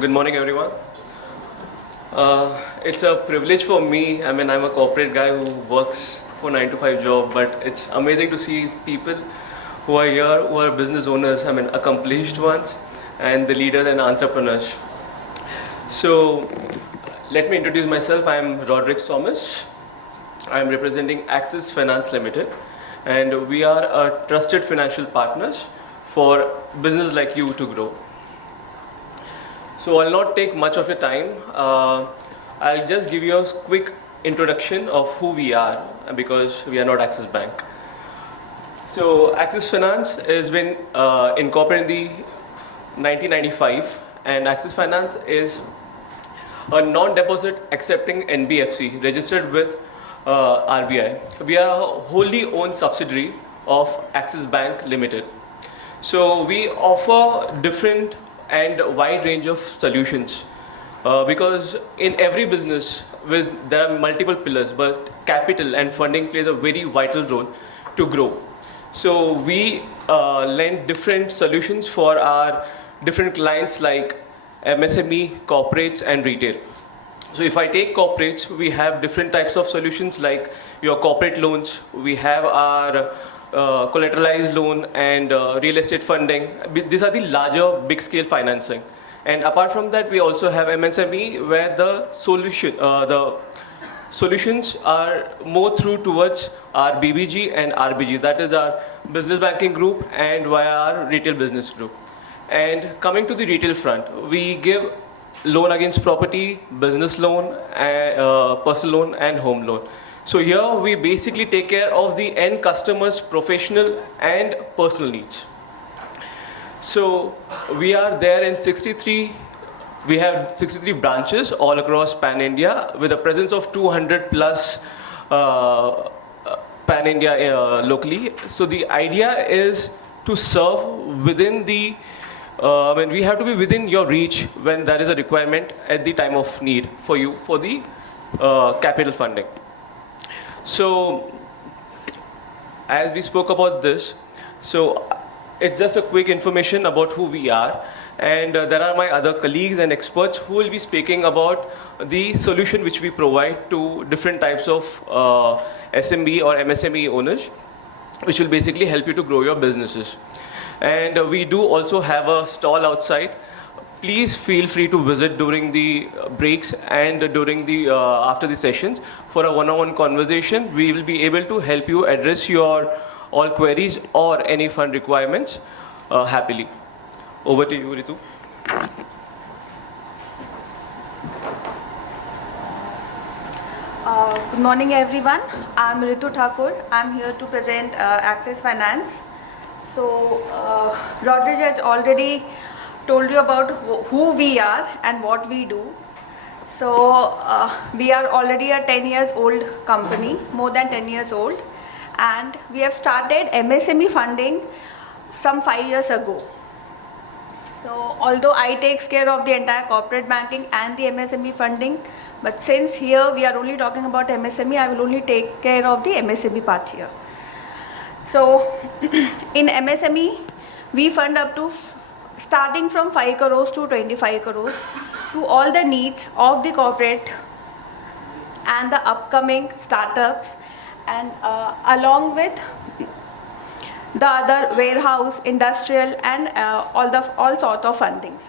Good morning, everyone. It's a privilege for me. I mean, I'm a corporate guy who works for 9 to 5 job, but it's amazing to see people who are here, who are business owners, I mean, accomplished ones, and the leaders and entrepreneurs. So, let me introduce myself. I'm Roderick Thomas. I'm representing Axis Finance Limited, and we are a trusted financial partners for business like you to grow. So I'll not take much of your time. I'll just give you a quick introduction of who we are because we are not Axis Bank. So Axis Finance has been incorporated in the 1995, and Axis Finance is a non-deposit accepting NBFC registered with RBI. We are a wholly owned subsidiary of Axis Bank Limited. So we offer different and wide range of solutions because in every business there are multiple pillars, but capital and funding plays a very vital role to grow. So we lend different solutions for our different clients like MSME, corporates and retail. So if I take corporates, we have different types of solutions like your corporate loans. We have our collateralized loan and real estate funding. These are the larger big scale financing. And apart from that, we also have MSME where the solutions are more through towards our BBG and RBG, that is our business banking group and via our retail business group. And coming to the retail front, we give loan against property, business loan, personal loan and home loan. So here we basically take care of the end customer's professional and personal needs. So we are there in 63, we have 63 branches all across Pan India with a presence of 200 plus Pan India locally. So the idea is to serve within the, we have to be within your reach when there is a requirement at the time of need for you for the capital funding. So, as we spoke about this, so it's just a quick information about who we are, and there are my other colleagues and experts who will be speaking about the solution which we provide to different types of SMB or MSME owners, which will basically help you to grow your businesses. And we do also have a stall outside. Please feel free to visit during the breaks and during the after the sessions for a one-on-one conversation. We will be able to help you address your all queries or any fund requirements happily. Over to you, Ritu. Good morning, everyone. I'm Ritu Thakur. I'm here to present Axis Finance. So, Roderick has already told you about who we are and what we do. So we are already a 10 years old company, more than 10 years old, and we have started MSME funding some 5 years ago. So although I takes care of the entire corporate banking and the MSME funding, but since here we are only talking about MSME, I will only take care of the MSME part here. So in MSME, we fund up to starting from 5 crores to 25 crores to all the needs of the corporate and the upcoming startups, and along with the other warehouse, industrial and all sort of fundings.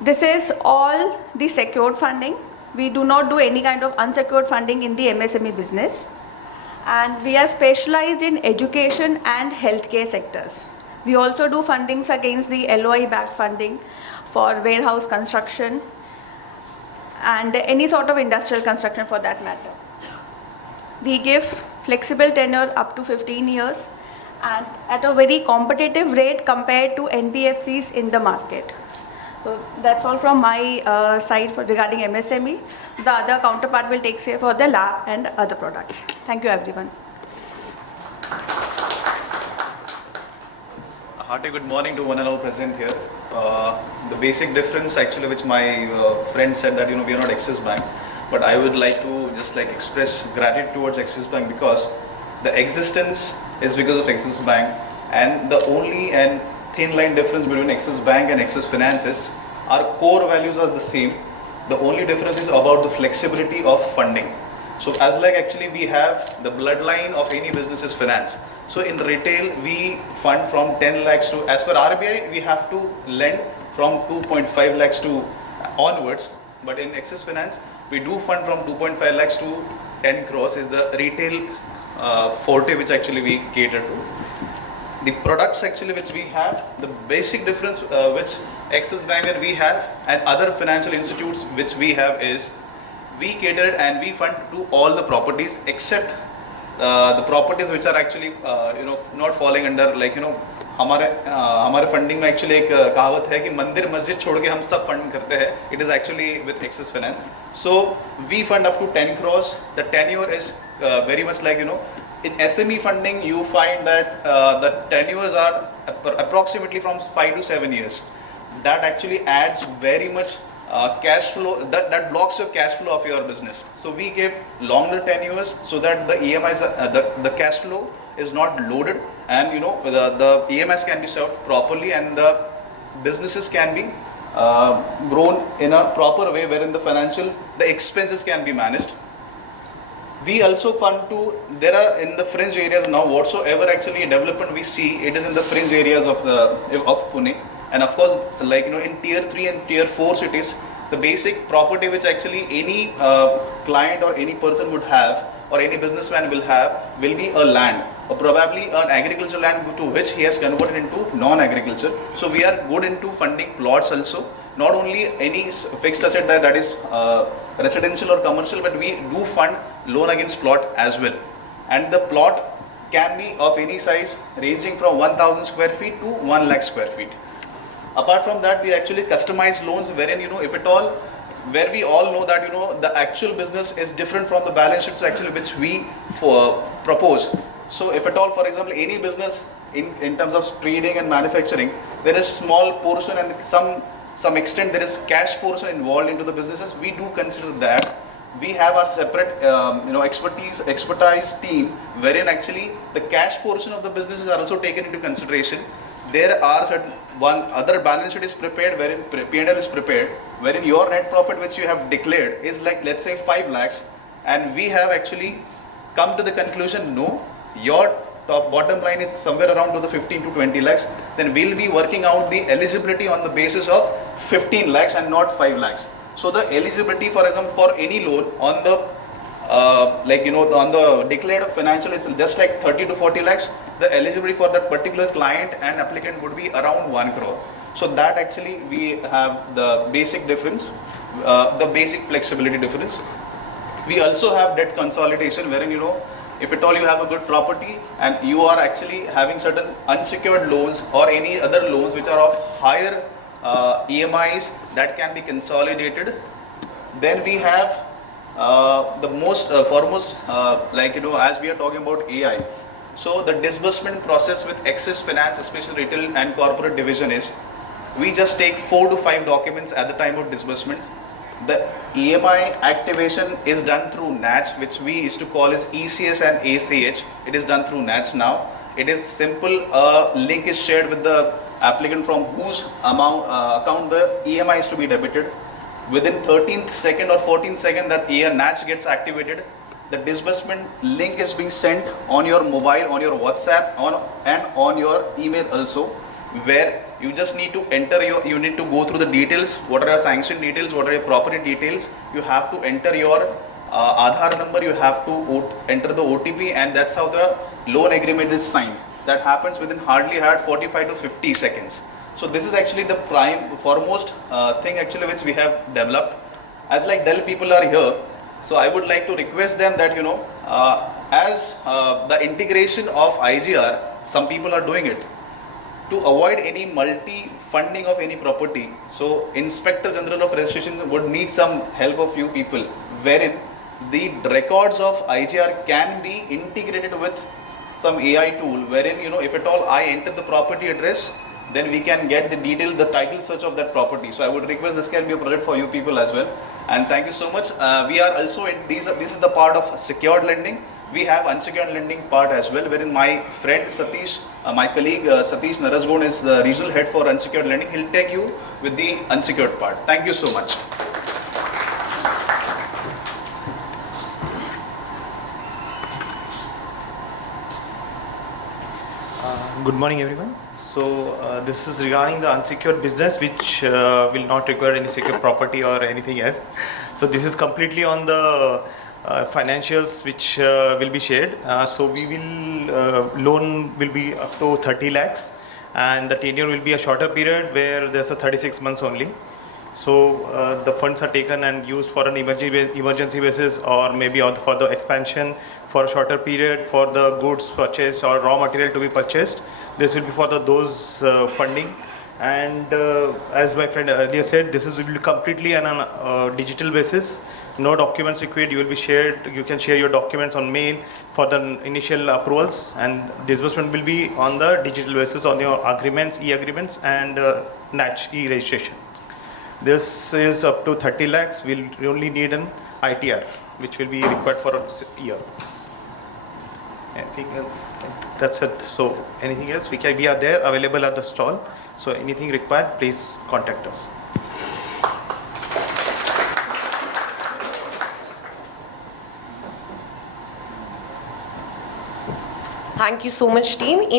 This is all the secured funding. We do not do any kind of unsecured funding in the MSME business, and we are specialized in education and healthcare sectors. We also do fundings against the LOI-backed funding for warehouse construction and any sort of industrial construction for that matter. We give flexible tenure up to 15 years and at a very competitive rate compared to NBFCs in the market. So that's all from my side regarding MSME. The other counterpart will take care for the lab and other products. Thank you, everyone. Hearty good morning to one and all present here. The basic difference actually which my friend said that we are not Axis Bank, but I would like to just express gratitude towards Axis Bank because the existence is because of Axis Bank, and the only and thin line difference between Axis Bank and Axis Finance is our core values are the same. The only difference is about the flexibility of funding. So as like actually we have the bloodline of any business is finance. So in retail we fund from 10 lakhs to, as per RBI we have to lend from 2.5 lakhs to onwards. But in Axis Finance we do fund from 2.5 lakhs to 10 crores is the retail forte which actually we cater to. The products actually which we have, the basic difference which Axis Bank and we have and other financial institutes which we have is we cater and we fund to all the properties except the properties which are actually not falling under like हमारे funding में actually एक कहावत है कि मंदिर मस्जिद छोड़ के हम सब फंड करते हैं. It is actually with Axis finance. So we fund up to 10 crores. The tenure is very much like in SME funding you find that the tenures are approximately from 5 to 7 years. That actually adds very much cash flow, that blocks your cash flow of your business. So we give longer tenures so that the EMIs the cash flow is not loaded, and the EMIs can be served properly and the businesses can be grown in a proper way wherein the expenses can be managed. We also fund to, there are in the fringe areas now whatsoever actually development we see, it is in the fringe areas of Pune, and of course like in tier 3 and tier 4 cities, the basic property which actually any client or any person would have or any businessman will have will be a land or probably an agricultural land to which he has converted into non-agriculture. So we are good into funding plots also, not only any fixed asset that is residential or commercial, but we do fund loan against plot as well. And the plot can be of any size ranging from 1000 square feet to 1 lakh square feet. Apart from that, we actually customize loans wherein if at all, where we all know that the actual business is different from the balance sheets actually which we propose. So if at all, for example, any business in terms of trading and manufacturing, there is small portion and some extent there is cash portion involved into the businesses. We do consider that. We have our separate expertise team wherein actually the cash portion of the businesses are also taken into consideration. There are certain one other balance sheet is prepared wherein P&L is prepared wherein your net profit which you have declared is like let's say 5 lakhs, and we have actually come to the conclusion no, your bottom line is somewhere around to the 15 to 20 lakhs, then we'll be working out the eligibility on the basis of 15 lakhs and not 5 lakhs. So the eligibility, for example, for any loan on the on the declared financial is just like 30 to 40 lakhs, the eligibility for that particular client and applicant would be around 1 crore. So that actually we have the basic difference, the basic flexibility difference. We also have debt consolidation wherein if at all you have a good property and you are actually having certain unsecured loans or any other loans which are of higher EMIs that can be consolidated, then we have the most foremost as we are talking about AI. So the disbursement process with Axis Finance, especially retail and corporate division, is we just take 4 to 5 documents at the time of disbursement. The EMI activation is done through NACH, which we used to call as ECS and ACH. It is done through NACH now. It is simple. A link is shared with the applicant from whose account the EMI is to be debited. Within 13th second or 14th second that NACH gets activated, the disbursement link is being sent on your mobile, on your WhatsApp, and on your email also, where you just need to enter you need to go through the details, what are your sanction details, what are your property details, you have to enter your Aadhaar number, you have to enter the OTP, and that's how the loan agreement is signed. That happens within hardly 45 to 50 seconds. So this is actually the foremost thing actually which we have developed. As like Dell people are here, so I would like to request them that as the integration of IGR, some people are doing it to avoid any multi-funding of any property. So Inspector General of Registration would need some help of you people, wherein the records of IGR can be integrated with some AI tool, wherein if at all I enter the property address, then we can get the title search of that property. So I would request this can be a project for you people as well. And thank you so much. We are also this is the part of secured lending, we have unsecured lending part as well, wherein my friend Satish, my colleague Satish Narasgon is the regional head for unsecured lending. He'll take you with the unsecured part. Thank you so much. Good morning, everyone. So this is regarding the unsecured business, which will not require any secure property or anything else. So this is completely on the financials which will be shared. So we will loan will be up to 30 lakhs, and the tenure will be a shorter period where there's a 36 months only. So the funds are taken and used for an emergency basis, or maybe for the expansion for a shorter period, for the goods purchased or raw material to be purchased. This will be for those funding. And as my friend earlier said, this will be completely on a digital basis. No documents required. You will be shared. You can share your documents on mail for the initial approvals, and disbursement will be on the digital basis on your agreements, e-agreements, and NACH e-registration. This is up to 30 lakhs. We'll only need an ITR, which will be required for a year. I think that's it. So anything else? We are there available at the stall. So anything required, please contact us. Thank you so much, team.